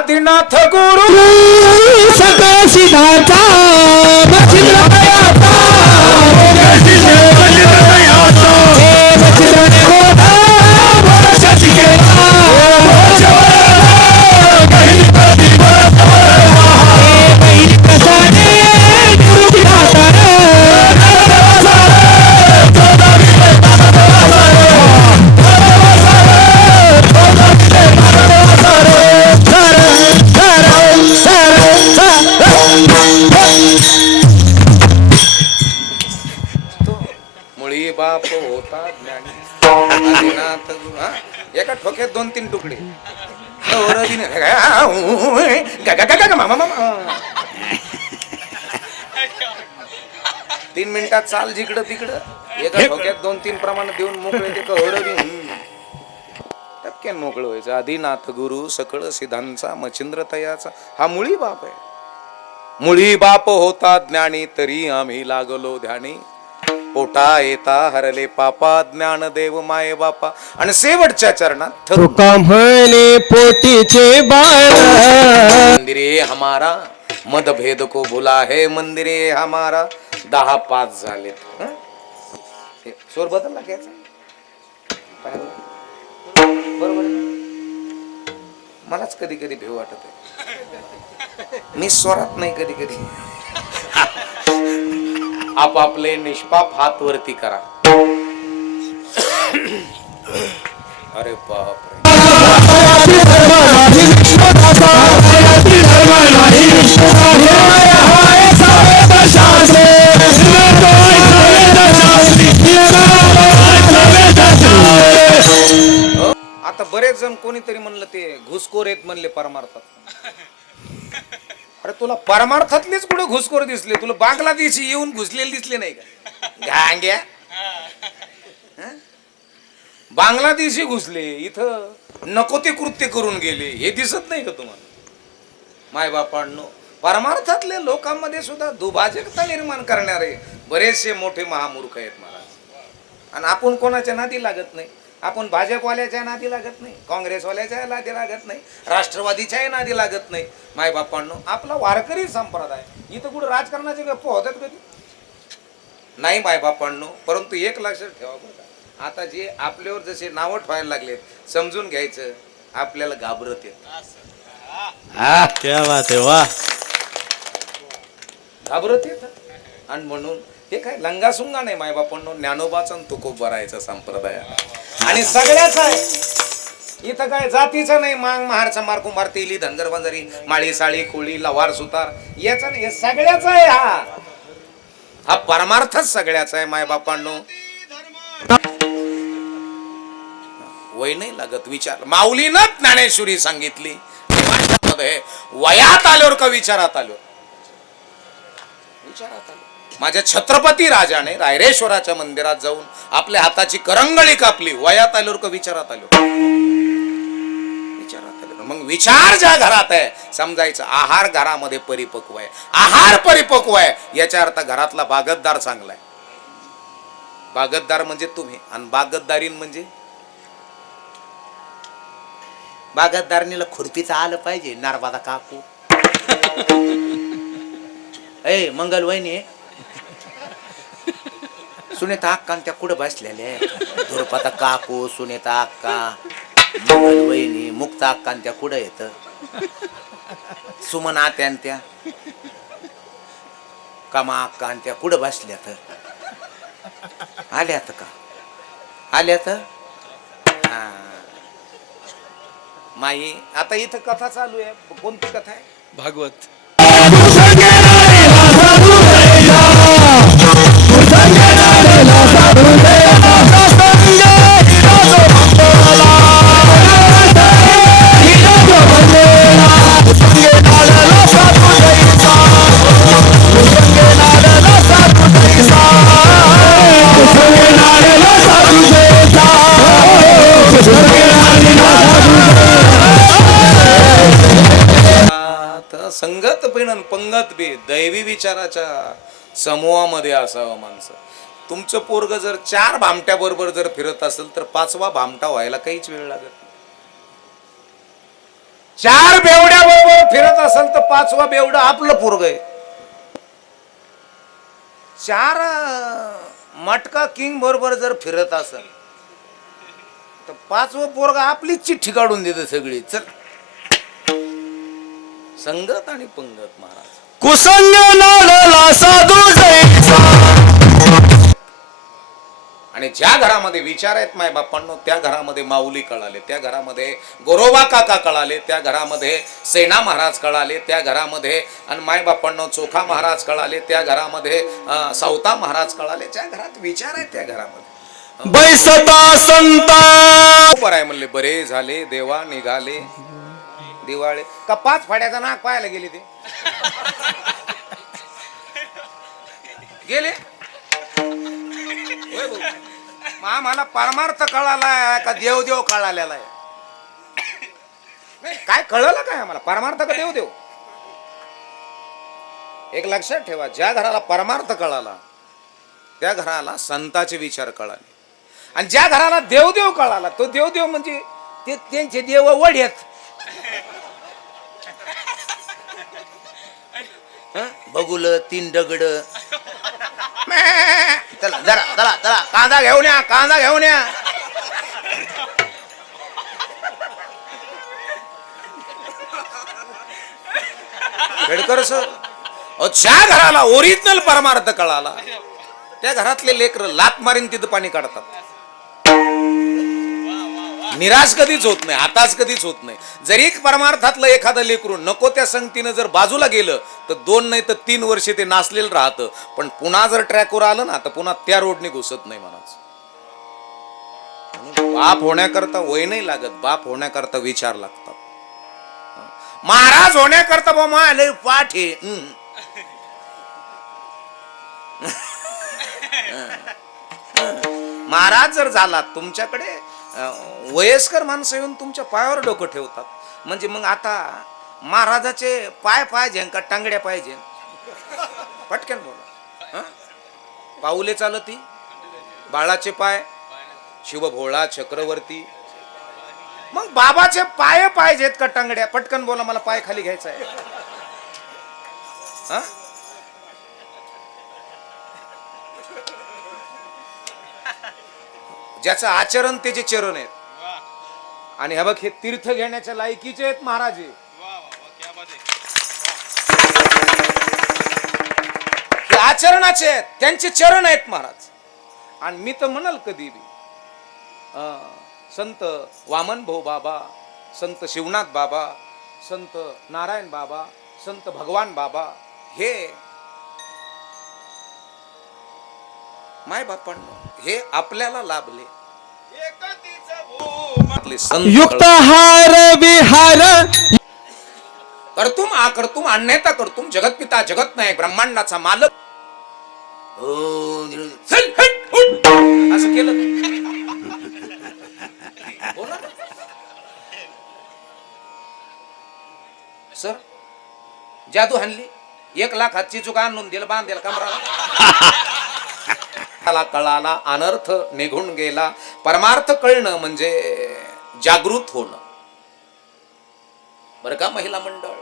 आदिनाथ गुरु सकळ सिद्धाचा मच्छिंद्र तयाचा मच्छिंद्र होता वर्षाची केला बहिणी प्रसादे निवृत्ती मुळी बाप होता ज्ञानी आदिनाथ गुरु. हा? एका ठोक्यात 2-3 तुकडे. तीन मिनिटात चाल जिकडं तिकडं एका ठोक्यात 2-3 प्रमाण देऊन मोकळे ते कहरवी टपक्यान मोकळं व्हायचं. आदिनाथ गुरु सकळ सिद्धांचा मच्छिंद्र तयाचा हा मुळी बाप आहे. मुळी बाप होता ज्ञानी तरी आम्ही लागलो ध्यानी. पोटा येता हरले पापा ज्ञान देव माये बापा. आणि शेवटच्या चरणात तुका म्हणे पोटीचे बाळ मंदिरे हमारा मतभेद को भुला है मंदिरे हमारा. 10-5 झालेत. स्वर बदलला घ्यायचा बरोबर. मलाच कधी कधी भेव वाटत आहे. मी स्वरात नाही कधी कधी. आपापले निष्पाप हात वरती करा. अरे बापरे. आता बरेच जण कोणीतरी म्हणलं ते घुसखोर आहेत म्हणले परमार्थात. अरे तुला परमार्थातलेच कुठे घुसखोर दिसले? तुला बांगलादेशी येऊन घुसलेले दिसले नाही का? घांग्या बांगलादेशी घुसले इथं नको ते कृत्य करून गेले हे दिसत नाही का तुम्हाला? मायबापांनो, परमार्थातले लोकांमध्ये सुद्धा दुभाजकता निर्माण करणारे बरेचसे मोठे महामूर्ख आहेत महाराज. आणि आपण कोणाच्या नादी लागत नाही. आपण भाजपवाल्याच्या नादी लागत नाही, काँग्रेसवाल्याच्या नादी लागत नाही, राष्ट्रवादीच्याही नादी लागत नाही. मायबापांनो, आपला वारकरी संप्रदाय इथं कुठं राजकारणाचे गप्पा होतात कधी नाही मायबापांनो. परंतु एक लक्षात ठेवा बरं का, आता जे आपल्यावर जसे नावं ठेवायला लागलेत समजून घ्यायचं आपल्याला घाबरत येत. घाबरत येत. आणि म्हणून हे काय लंगासुंगा नाही मायबापांनो. ज्ञानोबाचा तुकोब भरायचा संप्रदाय आणि सगळ्याच आहे. इथं काय जातीचा नाही. मांग महारचा मार कुंभार तेली धनगर बंजारी माळी साळी कोळी लवार सुतार याचा नाही. हे सगळ्याच आहे. हा परमार्थच सगळ्याचा आहे मायबापांनो. वय नाही लागत विचार. माऊलीनं ज्ञानेश्वरी सांगितली वयात आल्यावर का विचारात आलो? विचारात आलो. माझ्या छत्रपती राजाने रायरेश्वराच्या मंदिरात जाऊन आपल्या हाताची करंगळी कापली. वयात आल्यावर का विचारात आलो? विचारात आलो. मग विचार ज्या घरात आहे समजायचं आहार घरामध्ये परिपक्व आहे. आहार परिपक्व आहे याच्या अर्थ घरातला बागतदार चांगला आहे. बागतदार म्हणजे तुम्ही आणि बागतदारीन म्हणजे बागतदारणीला खुरपीचं आलं पाहिजे. नर्मदा काकू ए मंगल वहिनी सुनेता अक्का त्या कुठं बसलेल्या धुरपाता काकू सुनेता अक्का मंगल वहिनी मुक्ता अक्का त्या कुठं येत सुमन आत्या त्या कामा अक्का त्या कुठं बसल्यात आल्यात का? आल्यात. हा माई आता इथं कथा चालू आहे. कोणती कथा आहे? भागवत. संगत पण पंगत बी दैवी विचाराच्या समूहामध्ये असावं माणसं. तुमचं पोरग जर 4 भामट्या बरोबर जर फिरत असेल तर 5वा भामटा व्हायला काहीच वेळ लागत. 4 बेवड्या फिरत असेल तर 5वं बेवडं आपलं पोरग आहे. 4 मटका किंग बरोबर जर फिरत असेल तर 5वं पोरग आपलीच चिठ्ठी काढून देत सगळी. चल संगत आणि पंगत महाराज. कुसंग नाडला साधू जैसा. आणि ज्या घरामध्ये विचार आहेत माय बापांनो, त्या घरामध्ये माऊली कळाले, त्या घरामध्ये गोरोबा काका कळाले, त्या घरामध्ये सेना महाराज कळाले, त्या घरामध्ये आणि माय बापांनो चोखा महाराज कळाले, त्या घरामध्ये सावता महाराज कळाले. ज्या घरात विचार आहेत त्या घरामध्ये बैसता संता. बरं आहे म्हणले. बरे झाले देवा निघाले दिवाळे. का 5 फाड्याचा नाक पाहायला गेले ते गेले. होय भाऊ. मग आम्हाला परमार्थ कळालाय का देव कळालेला आहे? नाही, काय कळलं काय आम्हाला? परमार्थ का देव? एक लक्षात ठेवा, ज्या घराला परमार्थ कळाला त्या घराला संताचे विचार कळाले. आणि ज्या घराला देव कळाला तो देव म्हणजे ते त्यांचे देव वड्यात. बघुल 3 दगड. चला चला कांदा घेऊन या. खेडकर सर, ज्या घराला ओरिजिनल परमार्थ कळाला त्या घरातले लेकर लात मारीन तिथं पाणी काढतात. निराश कधीच होत नाही, हताश कधीच होत नाही. जरी परमार्थातलं एखादं लेकरू नको त्या संगतीनं जर बाजूला गेलं तर 2 नाही तर 3 वर्ष ते नाचलेलं राहतं. पण पुन्हा जर ट्रॅकवर आलं ना तर पुन्हा त्या रोडने घुसत नाही महाराज. बाप होण्याकरता वय नाही लागत, बाप होण्याकरता विचार लागतात. महाराज होण्याकरता बाबा लय पाठ आहे. महाराज जर झाला तुमच्याकडे वयस्कर माणसं येऊन तुमच्या पायावर डोकं ठेवतात. म्हणजे मग आता महाराजाचे पाय पाहिजे का टांगड्या पाहिजे? पटकन बोला. पाऊले चालती बाळाचे पाय, शिवभोळा चक्रवर्ती. मग बाबाचे पाय पाहिजेत का टांगड्या? पटकन बोला, मला पाय खाली घ्यायचा आहे. ज्याचं आचरण त्याचे चरण आहेत. आणि हे बघ, हे तीर्थ घेण्याच्या लायकीचे आहेत महाराज. हे आचरणाचे आहेत, त्यांचे चरण आहेत महाराज. आणि मी तर म्हणाल कधी बी संत वामन भाऊ बाबा, संत शिवनाथ बाबा, संत नारायण बाबा, संत भगवान बाबा, हे माय बापांनो हे आपल्याला लाभले. युक्त हार विहार. करतुम आकर्तुम अन्यथा करतुम, जगतपिता जगत नाही ब्रह्मांडाचा मालक. असं केलं बोला सर. जादू हाणली, 1 लाख हातची चुका आणून दिलं, बांधेल कमराला. कळाला अनर्थ निघून गेला. परमार्थ कळणं म्हणजे जागृत होणं बरं का महिला मंडळ.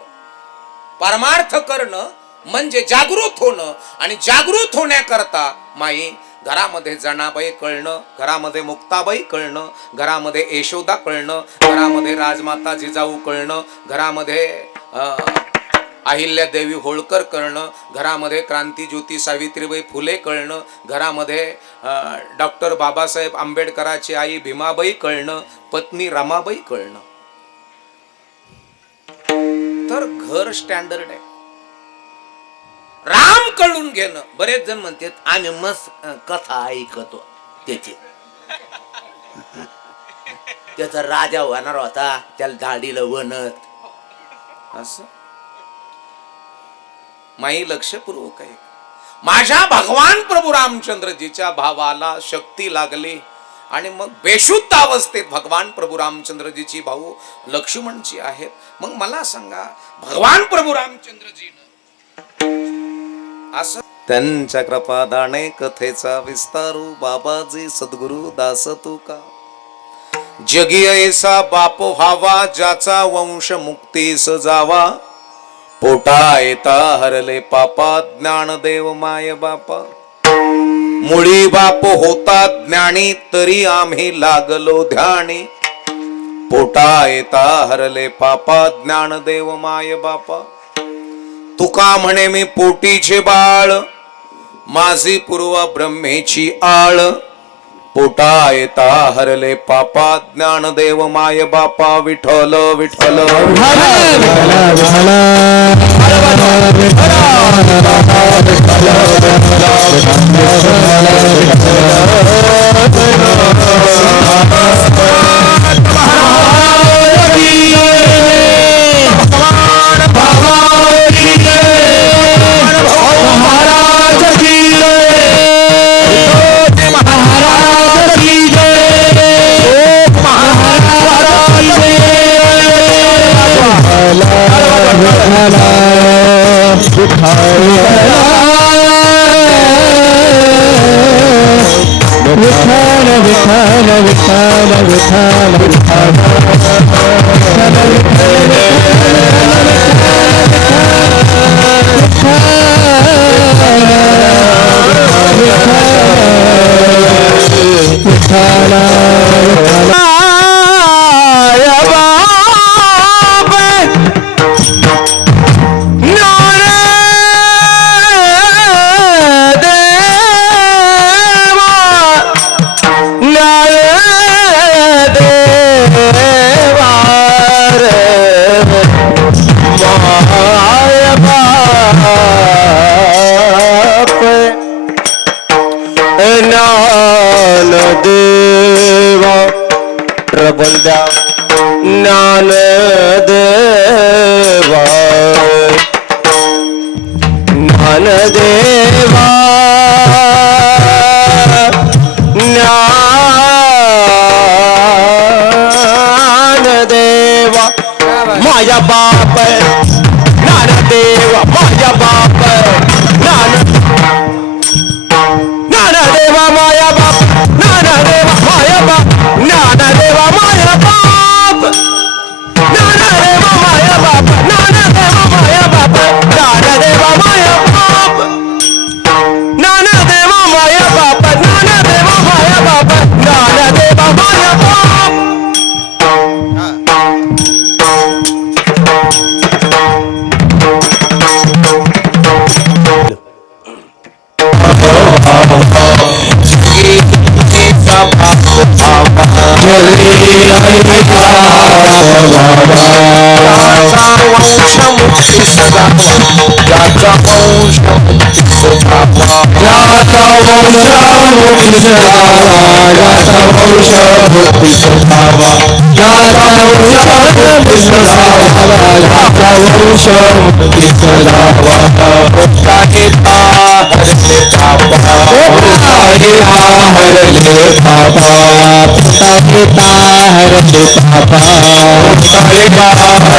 परमार्थ करणं म्हणजे जागृत होणं. आणि जागृत होण्याकरता माई घरामध्ये जनाबाई कळणं, घरामध्ये मुक्ताबाई कळणं, घरामध्ये यशोदा कळणं, घरामध्ये राजमाता जिजाऊ कळणं, घरामध्ये अहिल्यादेवी होळकर कळणं, घरामध्ये क्रांतीज्योती सावित्रीबाई फुले कळणं, घरामध्ये डॉक्टर बाबासाहेब आंबेडकरांची आई भीमाबाई कळणं, पत्नी रमाबाई कळणं. तर घर स्टँडर्ड आहे. राम कळून घेणं. बरेच जण म्हणतात आम्ही मस्त कथा ऐकतो त्याची. त्याचा राजा होणार होता, त्याला दाढीला वनत. असं माई लक्षपूर्वक आहे. माझ्या भगवान प्रभू रामचंद्रजीच्या भावाला शक्ती लागली आणि मग बेशुद्ध अवस्थेत भगवान प्रभू रामचंद्रजीची भाऊ लक्ष्मणजी आहेत. मग मला सांगा, भगवान प्रभू रामचंद्रजी असं त्यांच्या कृपादाने कथेचा विस्तारू बाबाजी सद्गुरु दास तुका. जगी ऐसा बाप व्हावा ज्याचा वंश मुक्तीस जावा. पोटा येता हरले पापा ज्ञानदेव माय बापा मुळी बाप होता ज्ञानी तरी आम्ही लागलो ध्यानी पोटा येता हरले पापा ज्ञानदेव माय बापा तुका म्हणे मी पोटीचे बाळ माझी पूर्व ब्रह्मेची आळ पोटा येता हरले पापा ज्ञानदेव माय बापा विठ्ठल विठ्ठल माझ्या बाप ज्ञानदेव माझ्या बाप ज्ञानदेवा माया बाप ज्ञानदेवा माया बाप ज्ञानदेवा माया बाप ज्ञानदेवा माया बाप ज्ञानदेवा माया बाप ज्ञानदेवा माया बाप ज्ञानदेवा माया बाप ज्ञानदेवा माया बाप ज्ञानदेवा माया बाप ज्ञानदेवा माय बापा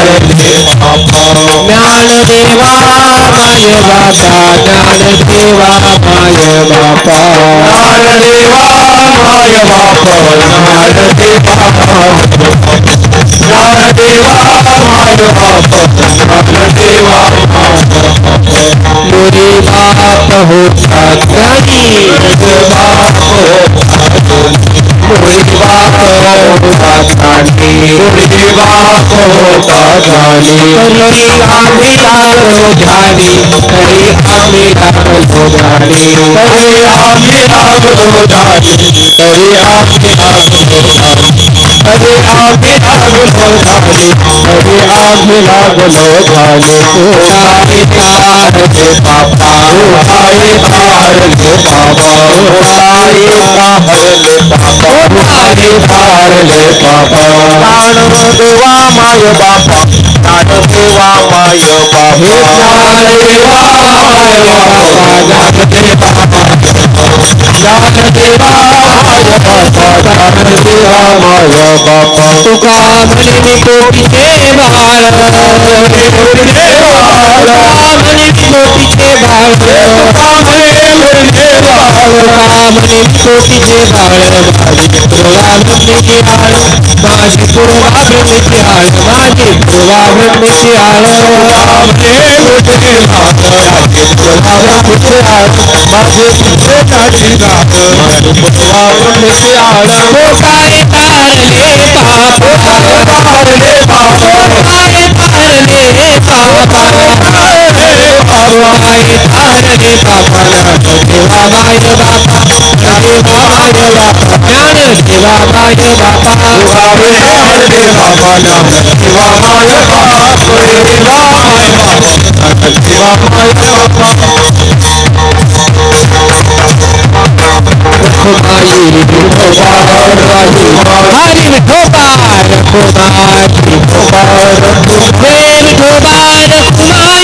ज्ञानदेवा माय बापा ज्ञानदेवा माय बापा ज्ञानदेवा ज्ञानदेवा माय बापा ज्ञानदेवा मुरी बाप होता ज्ञानी बाप मुरी बाप होता ज्ञानी मुरी बाप होता ज्ञानी तरी आम्ही लागलो ध्यानी तरी आम्ही लागलो ध्यानी तरी आम्ही लागलो ध्यानी तरी आम्ही लागलो ध्यानी तरी आम्ही लागलो ध्यानी तरी आम्ही लागलो ध्यानी उठाई तार दे बाबा उठाई तार दे बाबा उठाई तार ले बाबा उठाई तार ले बाबा ज्ञानदेवा माय बाबा ज्ञानदेवा माय बाबा ज्ञानदेवा माय बाबा ज्ञानदेवा ज्ञानदेवा माय बाबा ज्ञानदेवा माय बाबा तुका म्हणे मी कोटीचे बाळ कोटीचे बाळ म्हणे मी कोटीचे बाळ तुका म्हणे म्हणे कोटीचे बाळ माझी पूर्वा ब्रह्मेची आळ माझी पूर्वा ब्रह्मेची आळ माझी पूर्वा ब्रह्मेची आळ माझे पुत्र काढी गाठ माझी पूर्वा ब्रह्मेची आळ काय तारले पाप काय तारले पाप काय तारले पाप काय तारले पापाला देवा माय बापा देवा माय बापा ज्ञान देवा माय बापा देवा बापाला देवा माय बापा देवा माय बापा देवा माय बापा रखुमाई विठोबा हरी विठोबा रखुमाई विठोबा रखुमाई विठोबा रखुमाई विठोबा रखुमाई